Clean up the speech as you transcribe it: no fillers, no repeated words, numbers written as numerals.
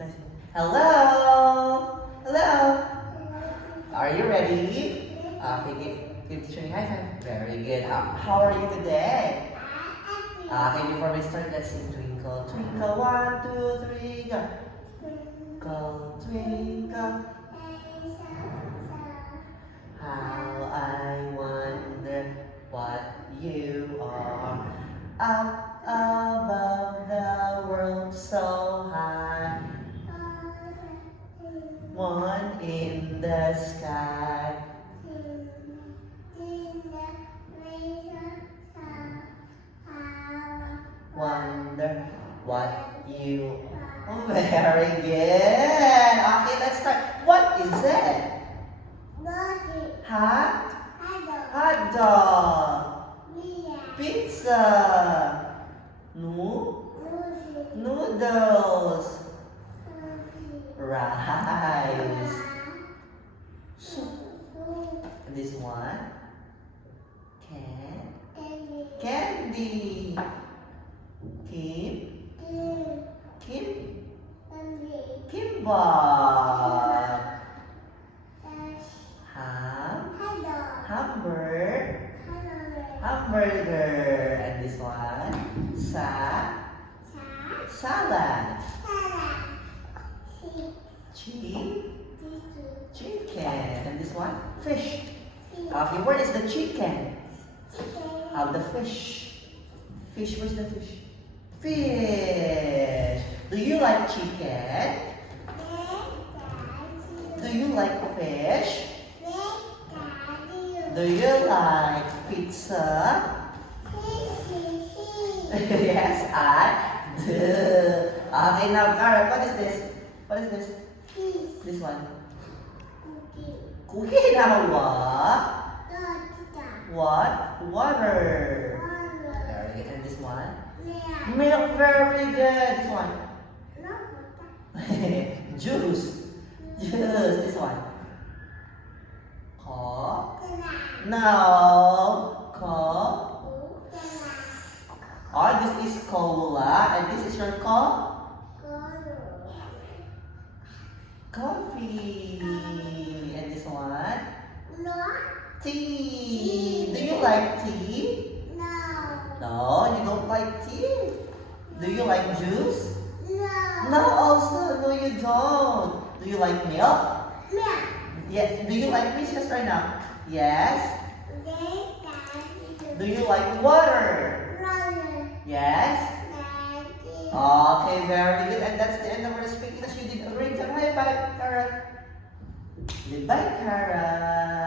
Nice. Hello. Hello. Are you ready? Okay, give teacher a high five. Very good. How are you today? Okay, before we start, let's sing Twinkle, Twinkle, 1, 2, 3, go. Twinkle, twinkle, how I wonder what you are. Up above the world so high, one in the sky. Wonder what you are. Very good. Okay, let's start. What is it? Hot? Hot dog. Pizza. Noodles. Rice. Soup. And this one? Candy. Kimbap. Hamburger. And this one? Salad. Chicken. And this one? Fish. Okay, where is the chicken? The fish. Where's the fish? Fish. Do you like chicken? Do you like fish? Do you like pizza? Yes, I do. Okay, now, Kara, what is this? What is this? This one. Cookie. Now what? What? Water. Very good. And this one? Milk. Very good. This one? Juice. This one? Coke. No. Coke. Oh, this is cola. And this is your coffee. And this one? Tea. Do you like tea? No, you don't like tea? Do you like juice? No, also, no you don't. Do you like milk? Yes. Do you like biscuits right now? Yes. Do you like water? Yes. Okay, very good. And that's the end of our speaking. You did a great job. High five, Kara. Goodbye, Kara.